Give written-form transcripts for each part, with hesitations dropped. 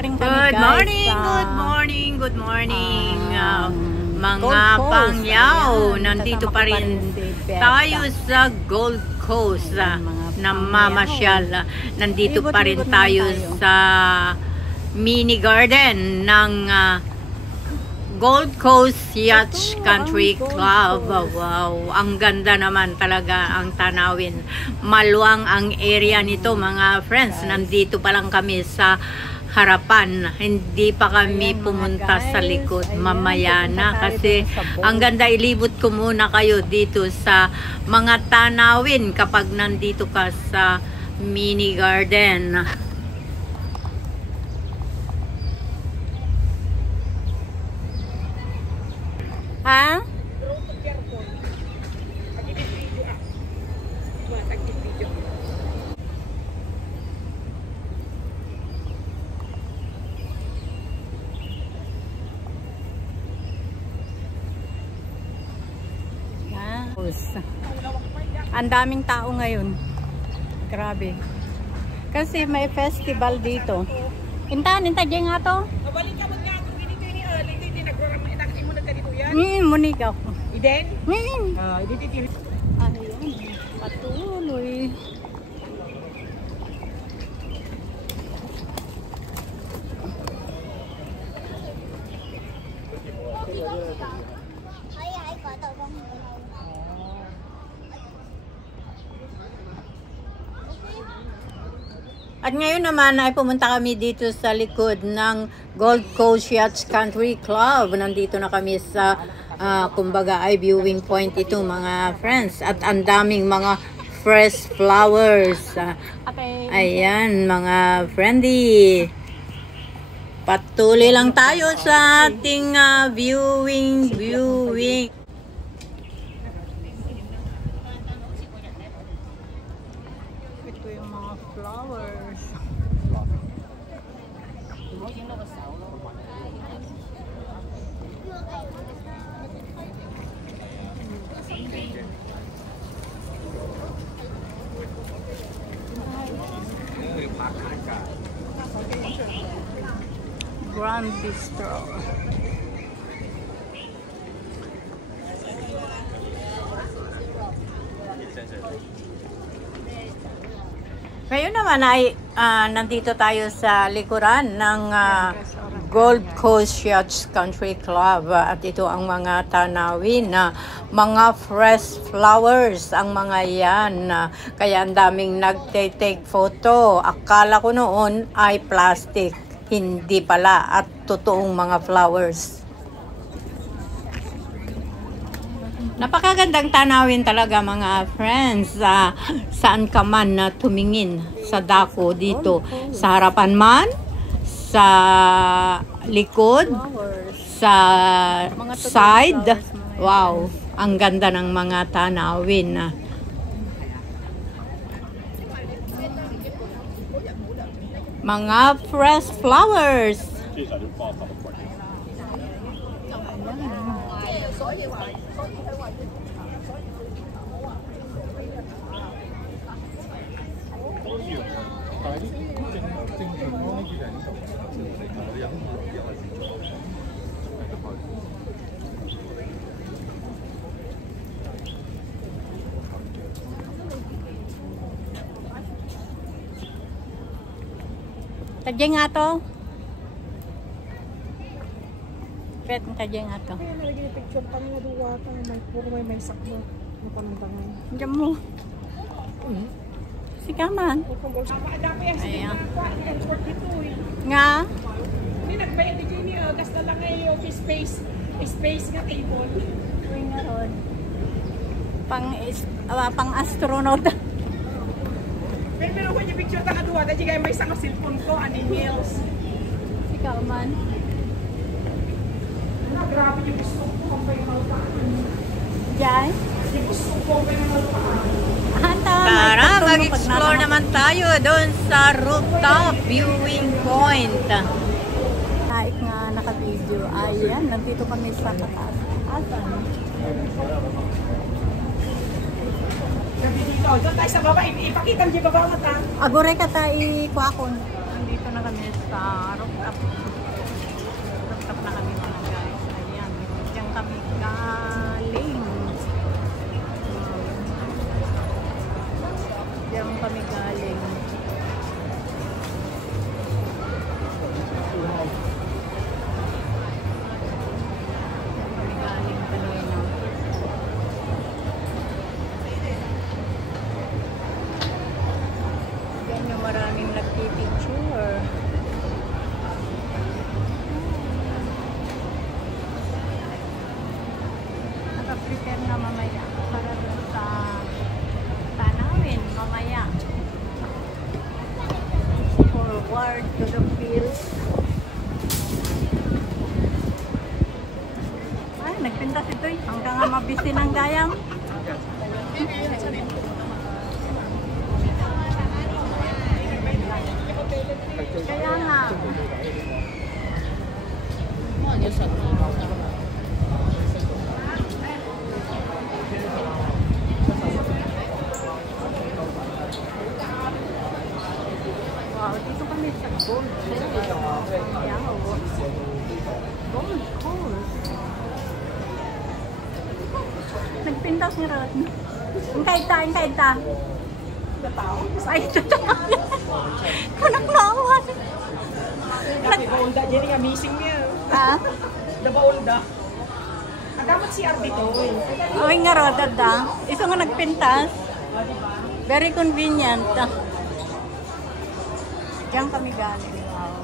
pa rin kami, Good guys. morning, good morning, good morning. Mga Gold Coast. pangyaw, Ayan, nandito kasama pa ko pa rin rin si Berta. tayo sa Gold Coast. Ayan, mga Namamasyal. Nandito pa rin Libot-libot tayo naman tayo. sa mini garden ng Gold Coast Yacht Ito, Country ang Gold Club. Coast. Wow, ang ganda naman talaga ang tanawin. Maluwang ang area nito, mga friends. Nandito pa lang kami sa harapan. Hindi pa kami Ayan, mga pumunta sa guys. likod. Ayan, Mamaya pupunta na tayo kasi dun sa boat. ang ganda. Ilibot ko muna kayo dito sa mga tanawin kapag nandito ka sa mini garden. Ha? Ang daming tao ngayon. Grabe. Kasi may festival dito. Intan dyan nga to. Mabalik ka mag nga kung ganito ni hindi nagkaroon mo na ganito yan. Munig ako. Iden? Ayun. Hindi. Patuloy. At ngayon naman ay pumunta kami dito sa likod ng Gold Coast Yacht Country Club. Nandito na kami sa kumbaga ay viewing point ito, mga friends. At ang daming mga fresh flowers. Ayan, mga friendly. Patuloy lang tayo sa ating viewing. Ito yung mga flowers. Grand Bistro. Ngayon naman ay nandito tayo sa likuran ng Gold Coast Yacht Country Club. At ito ang mga tanawin na mga fresh flowers ang mga yan. Kaya ang daming nagte-take photo. Akala ko noon ay plastic. Hindi pala, at totoong mga flowers. Napakagandang tanawin talaga, mga friends. Saan ka man na tumingin sa dako dito, sa harapan man, sa likod, sa side. Wow, ang ganda ng mga tanawin. Mga fresh flowers. Tadya nga to. Pet, tadya nga to. Kaya nalagay yung picture pa nga duwa ka. May sakmo. Mapanantangan. Diyan mo. Sikaman. Dapat yan Ayan. sa short dito eh. Nga. Hindi nagbayad ni Jamie. Gas na lang ngayon yung space nga table. Uy nga ron. Pang astronaut. Pero meron ko yung picture ta nga duwa. Dahil kaya may isang cellphone ko. Ani Mills. Sikaman. Grabe yung gusto ko. Kung may malpaan. Diyan. Yung gusto ko. Kung may malpaan. Tara, mag-explore naman tayo doon sa rooftop viewing point. Kahit nga naka-video. Ayan, nandito kami sa kataas. Sabi dito, doon tayo sa baba. Ipakita niyo baba mata. Agore ka tayo kuakon. Nandito na kami sa rooftop. Rooftop na kami mga guys. Ayan. Diyan kami galing. Diyan kami galing. Maraming nagpipicture. Naka-prepare na mamaya para dun sa tanawin mamaya. Forward to the field. Ay, nagpintas ito eh. Hanggang nga mabisi ng gayam. Kaya nga. Wow, dito kami sa Gold Coast. Gold Coast. Nagpintas ni Rod. Ang kaita, ang kaita. Ay, totoo. Kanak lawan. Nagbaulda, dyan yung amazing niya. Ah? Nabaulda. Nagamat si Arby to. Oy nga Rodad da. Isa nga nagpintas. Very convenient. Diyan kami galing. Wow.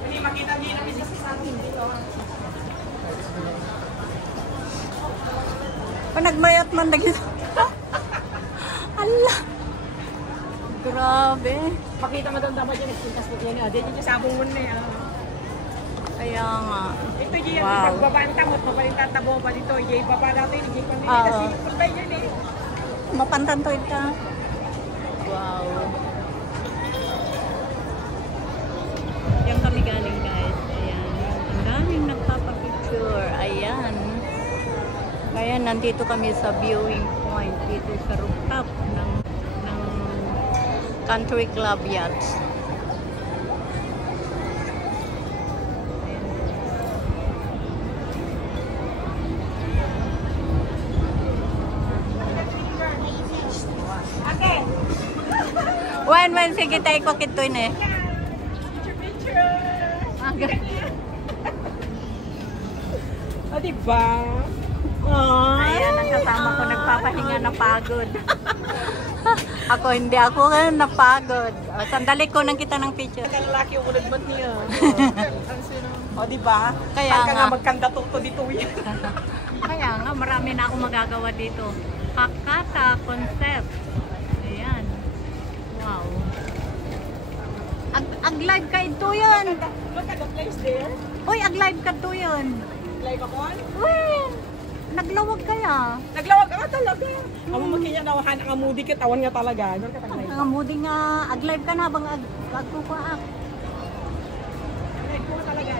Hindi makita din ang isa sa amin dito. Panagmayat man na gito. Allah. Grabe. Pakita mo doon dapat yung nagpintas mo yan. Diyan yung sabong mo na yan. Kaya nga. Ito yung Wow. pagbabanta mo, mapalintan tabo pa dito. Yung baba natin, yung pamili. Oo. Kasi yung pulbay yan eh. Mapantan to ito. Wow. Diyan kami galing guys. Ayan. Ang daming nagpapapicture. Ayan. Kaya nandito kami sa viewing point. Dito sa rooftop ng Country Club Yachts. Wen, sige tayo ko kito eh. O, diba? Ayan ang kasama ko nagpapahinga na pagod. Ako hindi ako napagod. O, sandali ko nang kita ng picture. Ang lalaki yung unagmat niya. O, diba? Kaya Pagka nga. magkanda to dito yan. Kaya nga marami na ako magagawa dito. Hakata concept. Ayan. Wow. Ag-live ka ito yun. Look at the place there. Uy, ag-live ka ito yun. Like ako. Uy, naglawag kaya. Naglawag ka talaga. Amo makinya nawahan ang amudi katawan nga talaga. Doon ka taglay. Ang mudi nga, ag-live ka na habang ag-kukuak. Like ko talaga.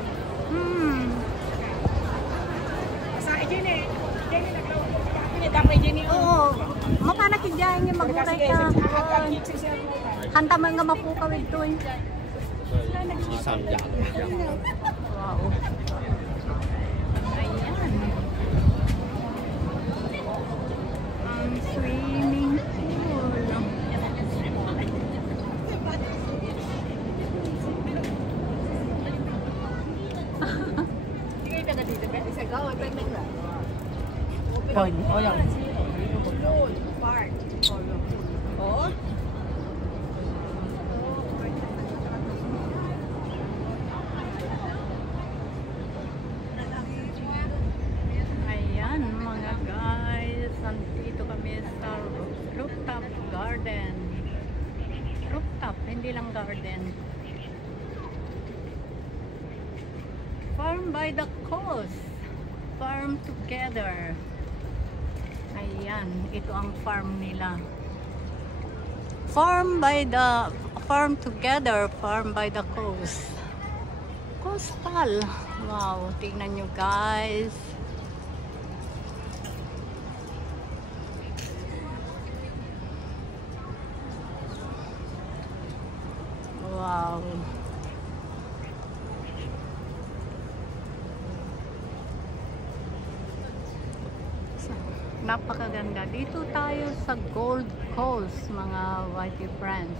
Sa Jenny. Jenny naglawag ko. Ini dapat Jenny. Oo. Mapanakidyahin yung maguray ka. Hanta man nga mapukaw ito eh. Wow. Ayan. Ang swimming pool. Oh, yan. Oh. Ayan mga guys, nandito kami sa rooftop garden. Rooftop, hindi lang garden. Farm by the coast. Farm together. Ayan, ito ang farm nila. Farm together, farm by the coast. Coastal. Wow, tingnan nyo guys. Wow. napakaganda. Dito tayo sa Gold Coast, mga Whitey friends.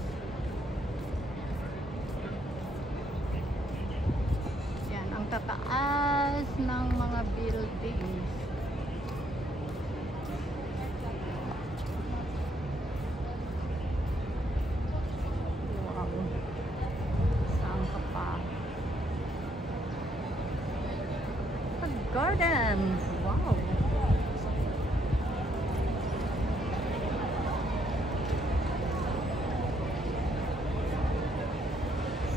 Yan, ang tataas ng mga buildings. Wow. Saan ka pa? A garden. Wow.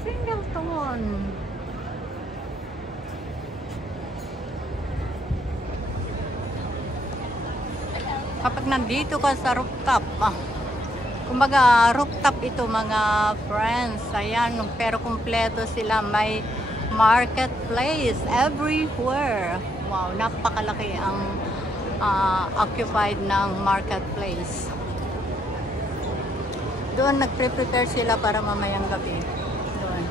Singleton. Kapag nandito ka sa rooftop, kumbaga rooftop ito mga friends, ayan, pero kumpleto sila, may marketplace everywhere. Wow, napakalaki ang occupied ng marketplace. Doon nagpre-prepare sila para mamayang gabi. Doon.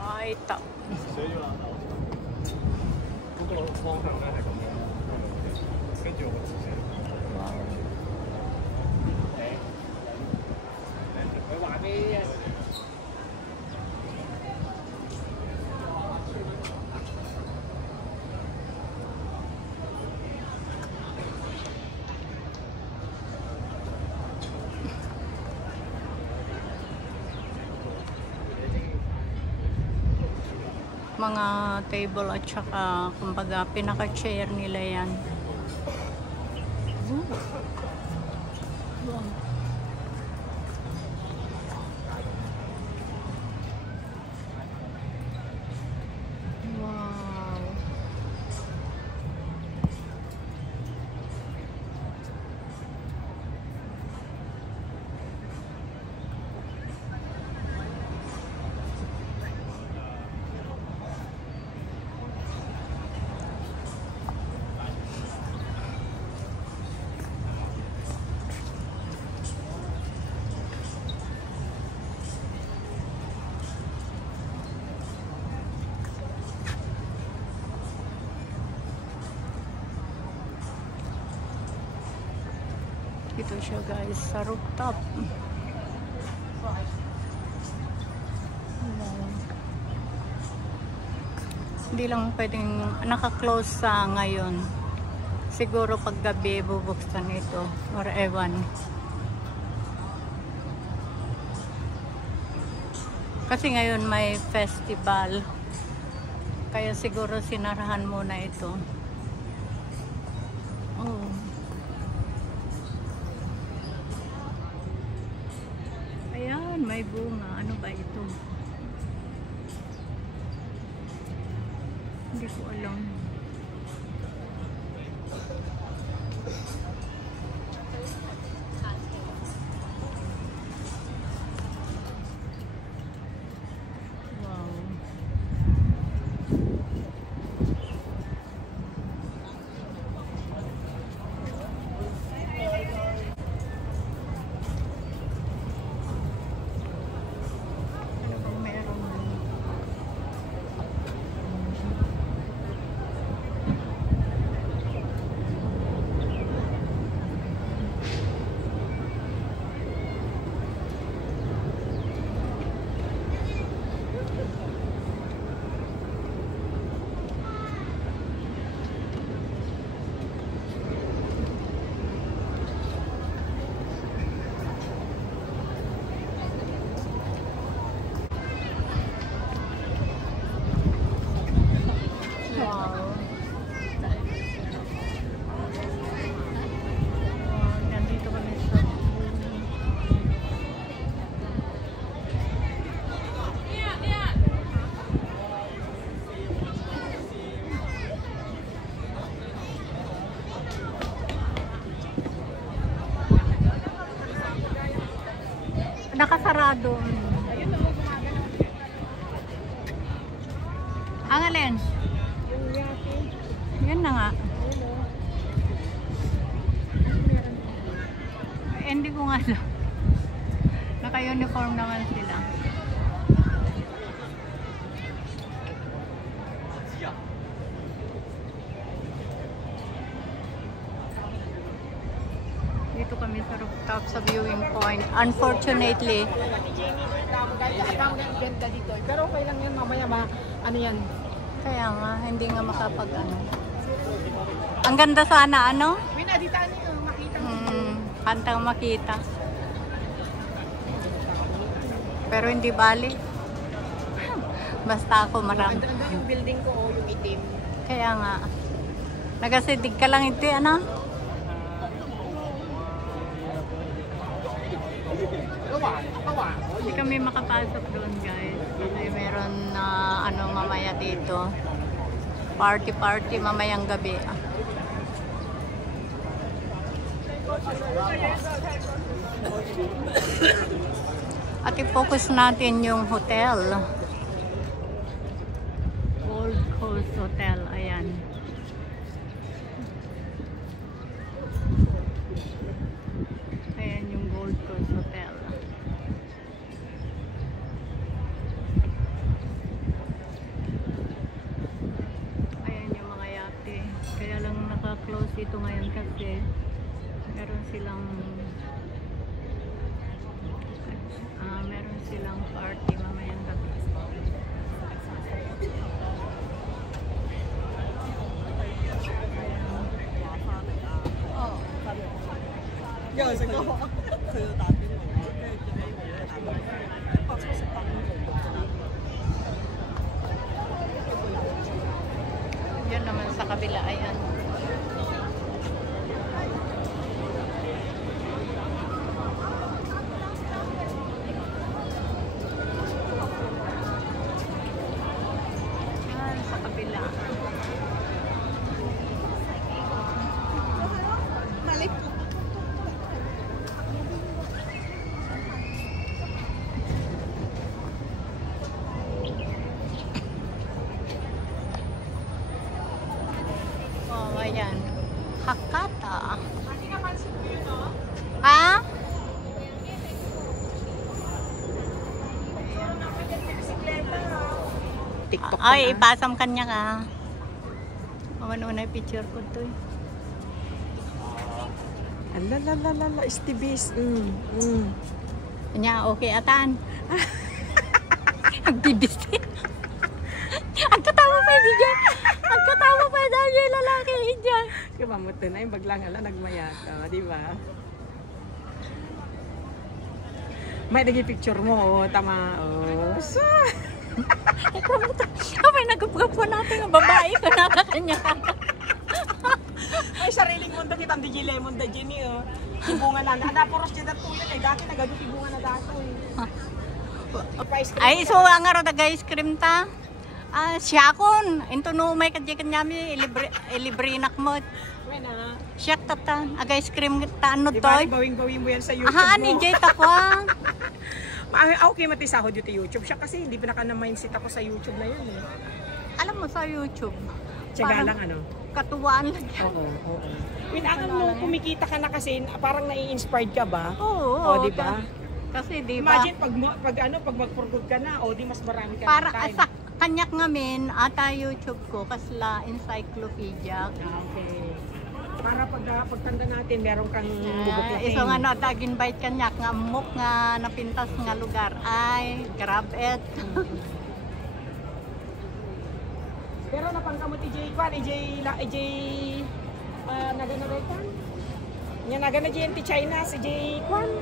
Ay, top. 嗰個方向咧係咁樣，跟住我個直線。佢話俾mga table at saka kumbaga pinaka-chair nila yan. Wow. Wow. Ito siya guys, sa rooftop. Hindi lang pwedeng naka-close sa ngayon. Siguro pag gabi bubuksan ito or ewan. Kasi ngayon may festival. Kaya siguro sinarahan muna ito. Oh. Ayan, may bunga. Ano ba ito? Hindi ko alam. Wow. Ano bang meron? Wow. Nandito kami sa nakasarado. Ang alin? Yan na nga. hindi ko nga alam. Naka-uniform naman sila. Dito kami sa rooftop sa viewing point. Unfortunately, Ganda dito. Pero okay lang yan mamaya ano yan. kaya nga, hindi nga makapag-ano. Ang ganda sana, ano? Winadita niyo makita mo. Kantang makita. Pero hindi bali. Basta ako marami. Ganda yung building ko o yung itim. Kaya nga. Nagasidig ka lang ito, ano? Hindi kami makapasok doon, guys. Kasi meron na ano mamaya dito. Party mamayang gabi. At i-focus natin yung hotel. Gold Coast Hotel. Ayan. Ayan yung Gold Coast Hotel. Ayan yung mga yate. Kaya lang naka-close ito ngayon kasi meron silang party mamayang gabi. Yan naman sa kabila, ayan. Sa kabila. Oh, ayan. Hakata. Ah? TikTok Ay, ipasam kanya ka. Mamanunay picture ko to eh. Alalalala, STBs. Kanya, okay atan. Nagbibisi. Ang katawa pa yun dyan. Ang katawa pa yun yung lalaki dyan. Kumamot na yung baglang nagmayata, di ba? May naging-picture mo, tama. May nagupgup po natin ang babae ko nakakanya. Ay, sariling mundo kita, ang DJ Lemon, da Jenny, Ibunga na. Nadaporos dyan to yun, Dati nagagod ibunga na dato, Ay, so ang araw na ice cream ta. Siya kon. Ito no, may kadyakan nyami, ilibrinak mo. Wena. Siya tatan. Ice cream ta ano Di ba, to? bawing-bawing mo yan sa YouTube Aha, mo. ni Jay takwa. Okay, matisahod yung YouTube siya kasi hindi pa naka-mindset ako sa YouTube na yun, Alam mo sa YouTube. Tiyaga parang lang, Katuwaan lang yan. Oo. Alam mo, kumikita ka na kasi, parang nai-inspired ka ba? Oo. di ba? Kasi di ba? Imagine pag mag-forgood ka na, di mas marami ka Para na time. sa kanyak ngamin, ata YouTube ko, kasla encyclopedia. Okay. Para pagtanda natin, meron kang bubuklatin. Iso nga no, tag-invite kanyak nga muk nga napintas nga lugar. Ay, grab it. Pero napangkamot EJ Kwan, EJ naganaretan. Nya nagana JNT China si EJ Kwan.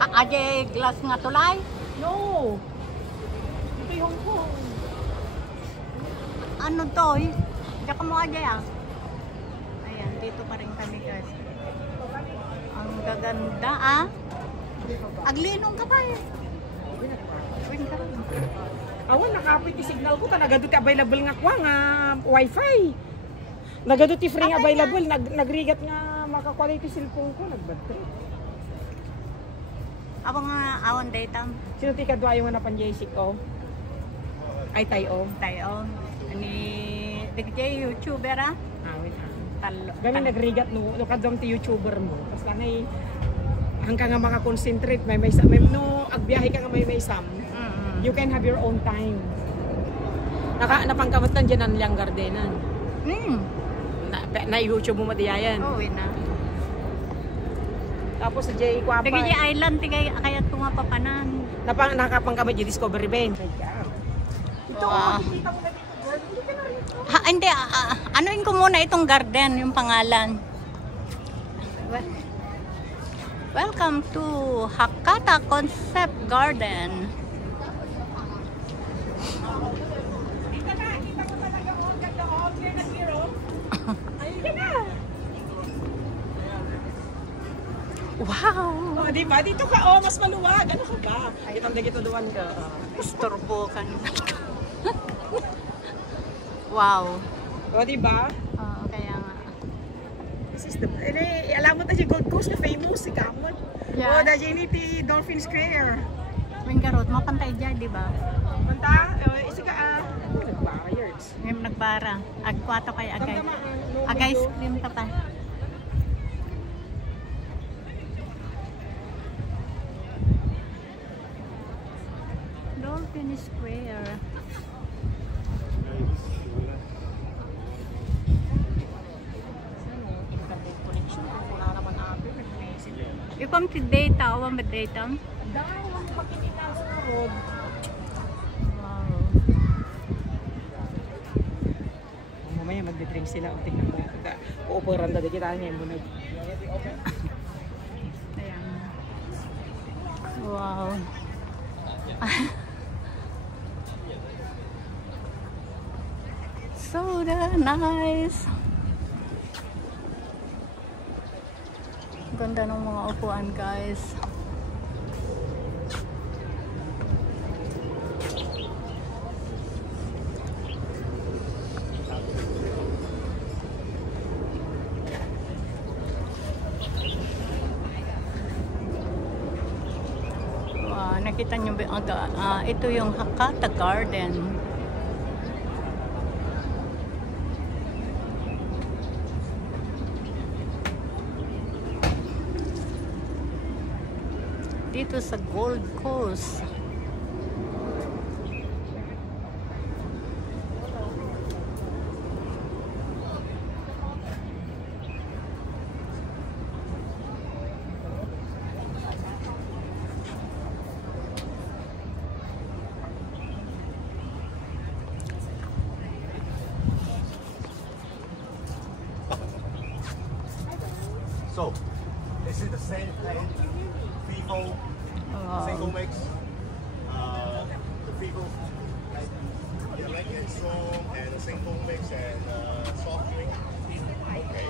Aje glass nga tulay. No. Ito yung Hong Kong. Ano to? Diyan ka mo aja ya. Ayan, dito pa rin kami guys. Ang gaganda Aglinong ka pa eh. Win ka rin. Awan, nakapit yung signal ko. Nagaduti available nga kwa nga wifi. Nagaduti free nga available. Nagrigat nga makakwality cellphone ko. Nagbadtrip. Ako nga awan data. Sino ti kadwa yung nga napanjaysi ko? Ay tayo. Tayo. Ani DJ YouTuber Wait. Talo. Gani nagrigat no kadwang ti YouTuber mo. Tapos kanay hanggang nga makakonsentrate, may no, agbiyahe ka nga may sam, you can have your own time. Napangkamot lang dyan ang Liang Gardenan. Na YouTube mo madiyayan. Oo, na. Tapos sa J. Quapa. Tagay island, kaya tumapapanan. Nakapangkamot yung Discovery Bend. Ito, Wow. makikita mo na dito, girl. Hindi ka na rito. Hindi, anuin ko muna itong garden, yung pangalan. Welcome to Hakata Concept Garden. Dito na, kita mo talaga all ganda all clear na zero. Ayun ka na. Wow! Oh, di ba? Dito ka, oh, mas maluwag. Ano ka ba? Kitang dagito duwan ka. Istorbo ka naman. Wow! Oh, di ba? Oo, kaya nga. This is the, alam mo tayo si Gold Coast na famous, si Gamon. Yeah. Oh, the Unity Dolphin Square. Wingarot, mapantay dyan, di ba? Manta, isa ka, nag-barriers. Ngayon nagbara. Agkwato kay agay. Agay scream ka pa. Dolphin Square. You come to data, awan ba data? Dahil pakininang sa road. Wow. Mamaya magdi-drink sila. Tingnan mo. Uupuran na kita niya yung bunag. Ayan. Wow. So nice. Ganda ng mga upuan, guys. Wow, nakita niyo ba ito yung Hakata Garden. Dito sa Gold Coast. So, this is the same thing. FIFO, single mix. The FIFO, the American strong and single mix and soft drink. Okay.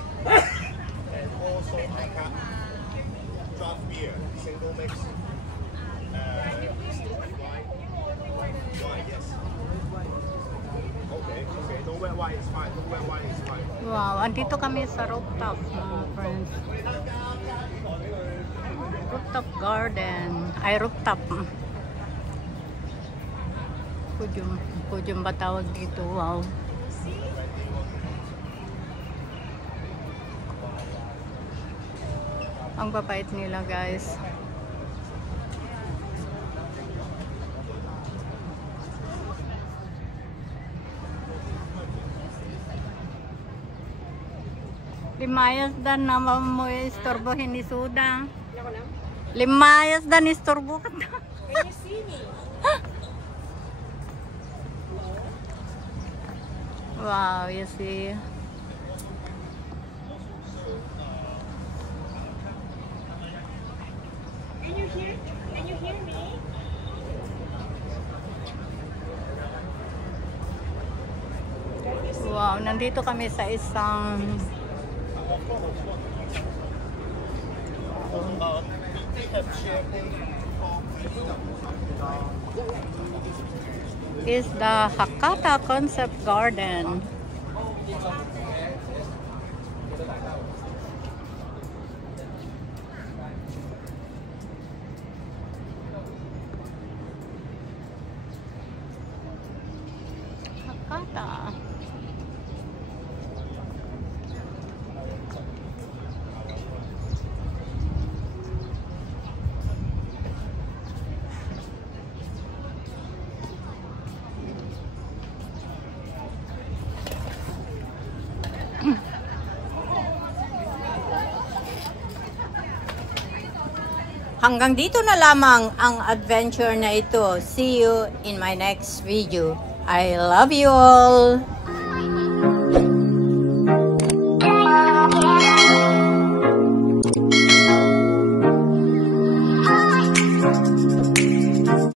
And also Aka draft beer, single mix. Wine, yes. Okay, okay. No wet wine is fine. No wet wine is fine. Wow, andito kami sa rooftop, mga friends. Rooftop garden. Ay, rooftop. Podium ba tawag dito? Wow. Ang babait nila, guys. Limayas dan nama mo istorbohin ni Suda. Limayas dan istorbo ka. Can you see me? Wow, you see. Can you hear me? Wow, nandito kami sa isang is the Hakata Concept Garden. Hakata. Hanggang dito na lamang ang adventure na ito. See you in my next video. I love you all!